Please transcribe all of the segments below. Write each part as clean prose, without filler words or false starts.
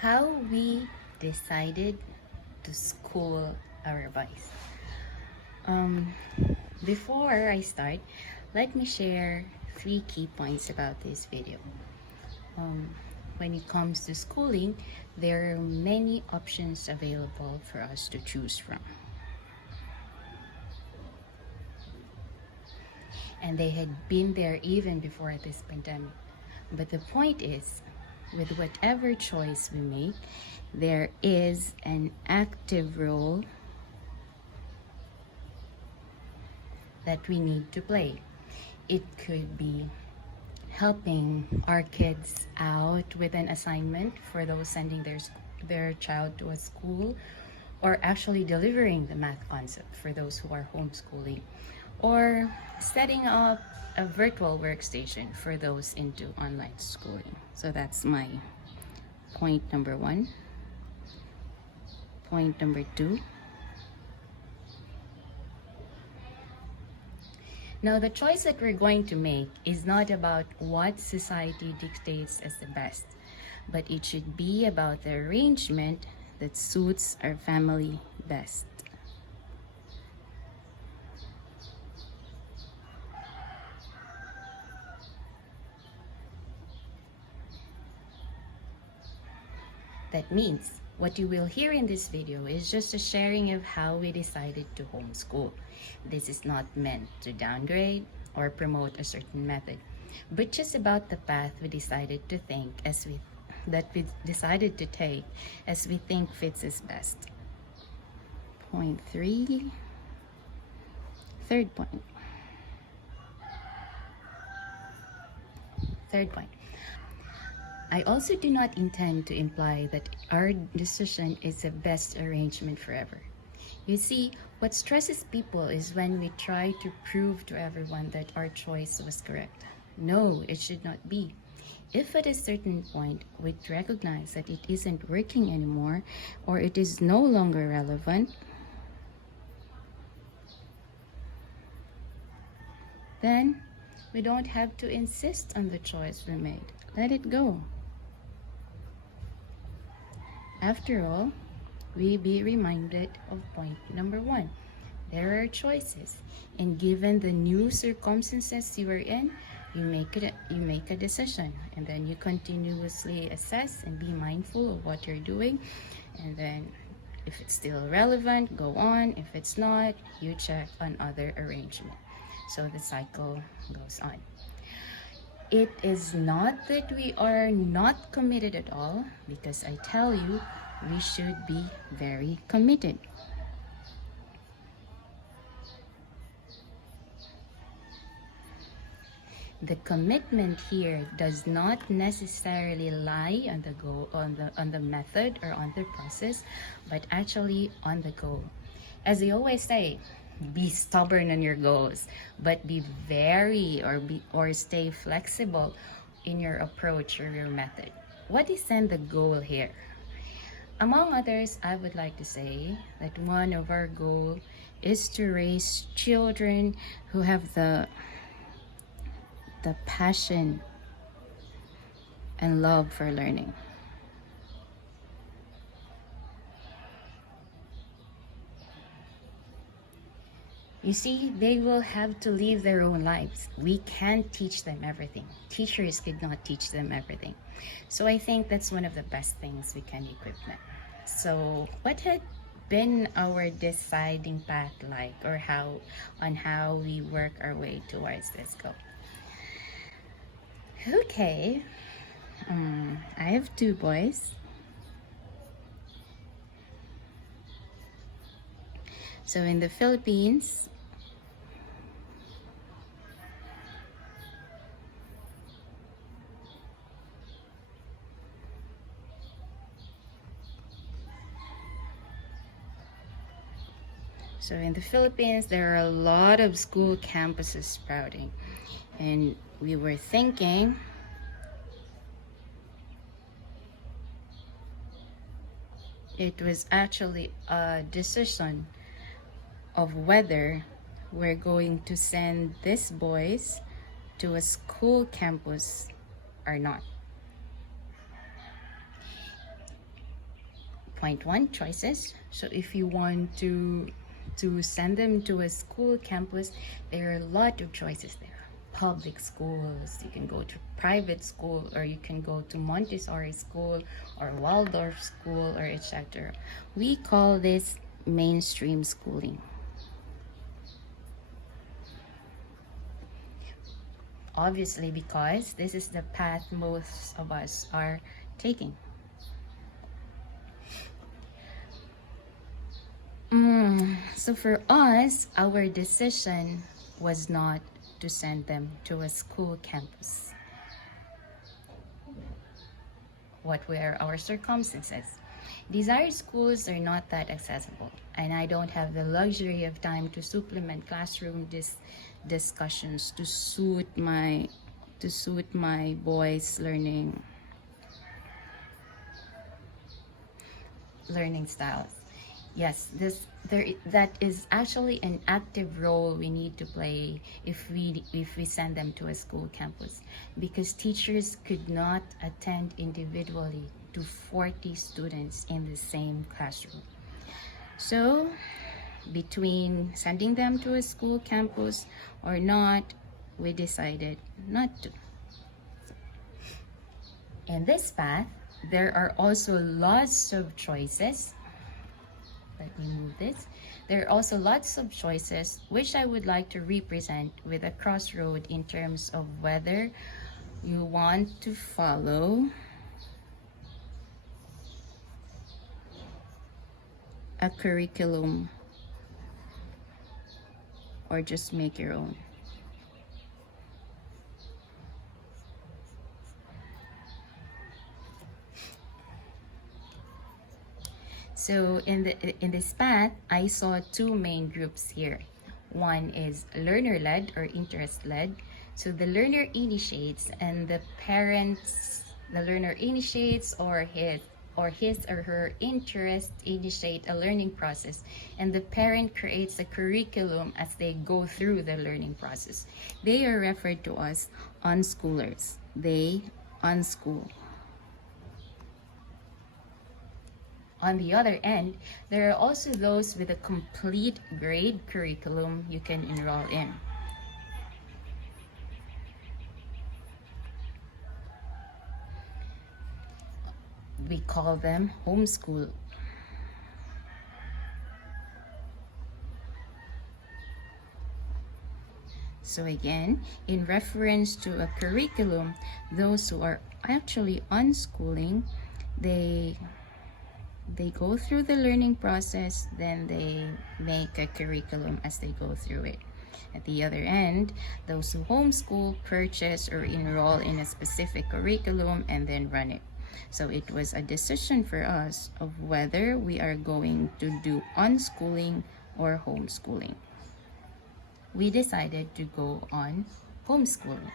How we decided to school our boys. Um, Before I start, let me share three key points about this video. Um, when it comes to schooling, there are many options available for us to choose from. And they had been there even before this pandemic. But the point is, with whatever choice we make, there is an active role that we need to play. It could be helping our kids out with an assignment for those sending their child to a school, or actually delivering the math concept for those who are homeschooling, or setting up a virtual workstation for those into online schooling. So that's my point number one. Point number two. Now, the choice that we're going to make is not about what society dictates as the best, but it should be about the arrangement that suits our family best. That means what you will hear in this video is just a sharing of how we decided to homeschool. This is not meant to downgrade or promote a certain method, but just about the path we decided to think as we that we decided to take as we think fits us best. Point three. Third point. Third point. I also do not intend to imply that our decision is the best arrangement forever. You see, what stresses people is when we try to prove to everyone that our choice was correct. No, it should not be. If at a certain point we recognize that it isn't working anymore or it is no longer relevant, then we don't have to insist on the choice we made. Let it go. After all, we be reminded of point number one. There are choices, and given the new circumstances you are in, you make a decision, and then you continuously assess and be mindful of what you're doing, and then if it's still relevant, go on. If it's not, you check on other arrangement. So the cycle goes on. It is not that we are not committed at all, because I tell you, we should be very committed. The commitment here does not necessarily lie on the goal, on the method or on the process, but actually on the goal. As I always say, be stubborn on your goals, but be or stay flexible in your approach or your method. What is then the goal here? Among others, I would like to say that one of our goals is to raise children who have the passion and love for learning. You see, they will have to live their own lives. We can't teach them everything. Teachers could not teach them everything. So I think that's one of the best things we can equip them. So what had been our deciding path like, or how we work our way towards this goal? Okay, I have two boys. So in the Philippines, there are a lot of school campuses sprouting, and we were thinking it was actually a decision of whether we're going to send these boys to a school campus or not. Point one, choices. So if you want to send them to a school campus, there are a lot of choices there. Public schools, you can go to private school, or you can go to Montessori school or Waldorf school, or etc. We call this mainstream schooling. Obviously, because this is the path most of us are taking. So for us, our decision was not to send them to a school campus. What were our circumstances? Desired schools are not that accessible, and I don't have the luxury of time to supplement classroom discussions to suit my boys' learning styles. Yes, that is actually an active role we need to play if we send them to a school campus, because teachers could not attend individually to 40 students in the same classroom. So between sending them to a school campus or not, we decided not to. In this path, there are also lots of choices. Let me move this. There are also lots of choices which I would like to represent with a crossroad in terms of whether you want to follow a curriculum or just make your own. So in this path, I saw two main groups here. One is learner-led or interest-led. So the learner initiates, and the parents, the learner initiates, or his or her interest initiate a learning process, and the parent creates a curriculum as they go through the learning process. They are referred to as unschoolers. They unschool. On the other end, there are also those with a complete grade curriculum you can enroll in. We call them homeschool. So again, in reference to a curriculum, those who are actually unschooling, they go through the learning process, then they make a curriculum as they go through it. At the other end, those who homeschool purchase or enroll in a specific curriculum and then run it. So it was a decision for us of whether we are going to do unschooling or homeschooling. We decided to go on homeschooling.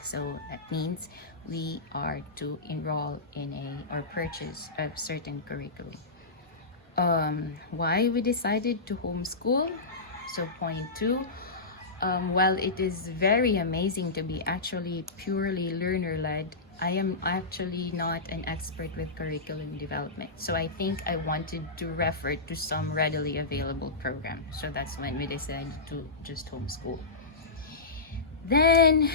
So that means we are to enroll in or purchase a certain curriculum. Why we decided to homeschool? So point two, while it is very amazing to be actually purely learner-led, I am actually not an expert with curriculum development. So I think I wanted to refer to some readily available program. So that's when we decided to just homeschool. Then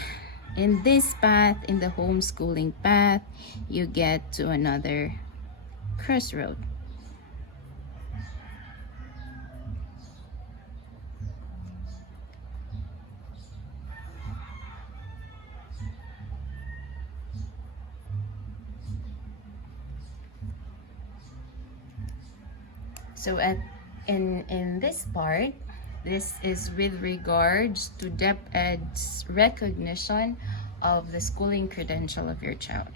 in this path, in the homeschooling path, you get to another crossroad. So in this part, this is with regards to DepEd's recognition of the schooling credential of your child.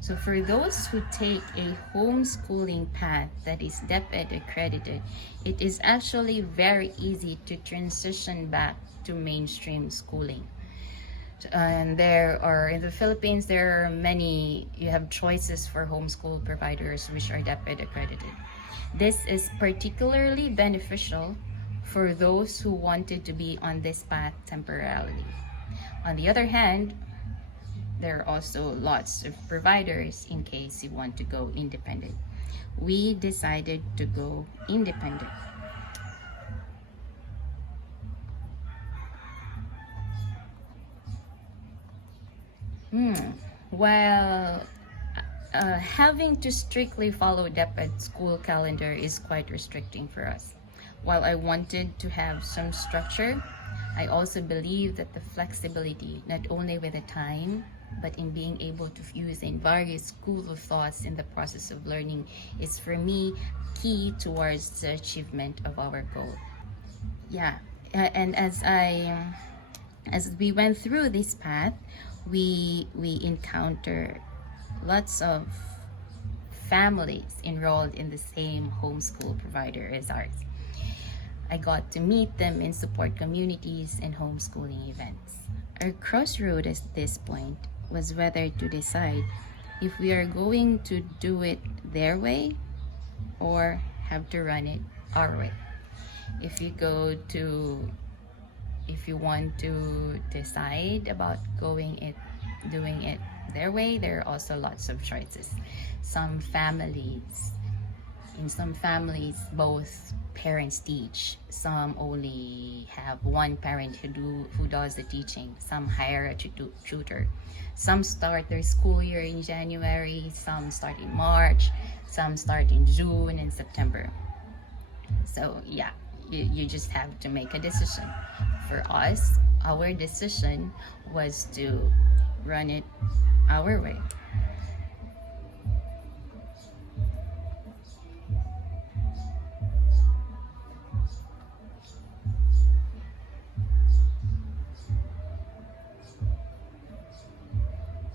So for those who take a homeschooling path that is DepEd accredited, it is actually very easy to transition back to mainstream schooling. And in the Philippines, there are many, you have choices for homeschool providers which are DepEd accredited. This is particularly beneficial for those who wanted to be on this path temporarily. On the other hand, there are also lots of providers in case you want to go independent. We decided to go independent. Well, having to strictly follow DepEd school calendar is quite restricting for us. While I wanted to have some structure, I also believe that the flexibility, not only with the time, but in being able to fuse in various schools of thoughts in the process of learning, is for me key towards the achievement of our goal. Yeah, and as we went through this path, we encounter lots of families enrolled in the same homeschool provider as ours. I got to meet them in support communities and homeschooling events. Our crossroad at this point was whether to decide if we are going to do it their way or have to run it our way. If you want to decide about doing it their way, there are also lots of choices. In some families, both parents teach. Some only have one parent who does the teaching. Some hire a tutor. Some start their school year in January. Some start in March. Some start in June and September. So yeah, you just have to make a decision. For us, our decision was to run it our way.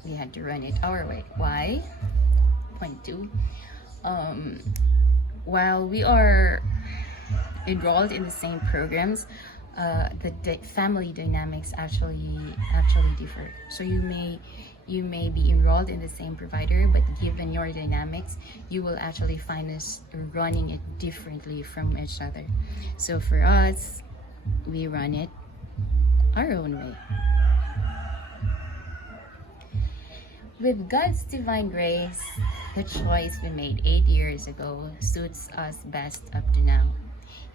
We had to run it our way. Why? Point two. While we are enrolled in the same programs, the family dynamics actually differ. So you may be enrolled in the same provider, but given your dynamics, you will actually find us running it differently from each other. So for us, we run it our own way. With God's divine grace, the choice we made 8 years ago suits us best up to now.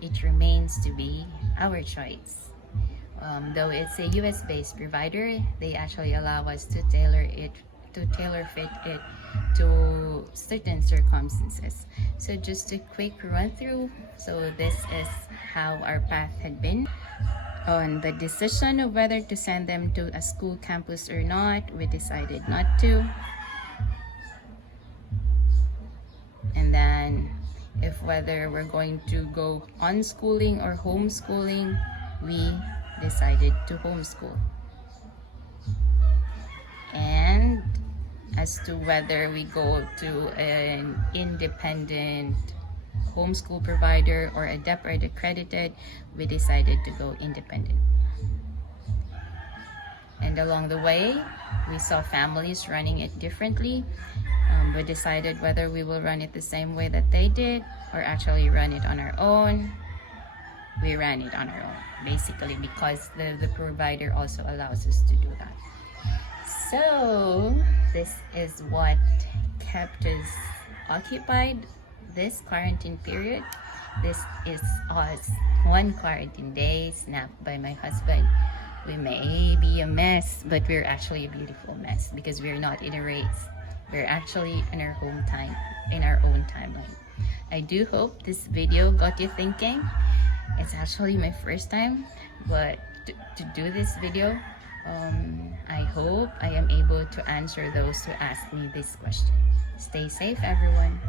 It remains to be our choice. Though it's a US-based provider, they actually allow us to tailor fit it to certain circumstances. So just a quick run through. So this is how our path had been. On the decision of whether to send them to a school campus or not, we decided not to. And then if whether we're going to go unschooling or homeschooling, we decided to homeschool. And as to whether we go to an independent homeschool provider or a DepEd accredited, we decided to go independent. And along the way, we saw families running it differently. We decided whether we will run it the same way that they did or actually run it on our own. We ran it on our own, basically because the provider also allows us to do that. So this is what kept us occupied this quarantine period. This is us one quarantine day snapped by my husband. We may be a mess, but we're actually a beautiful mess because we're not in a race. We're actually in our own timeline. I do hope this video got you thinking. It's actually my first time, but to do this video, I hope I am able to answer those who ask me this question. Stay safe, everyone.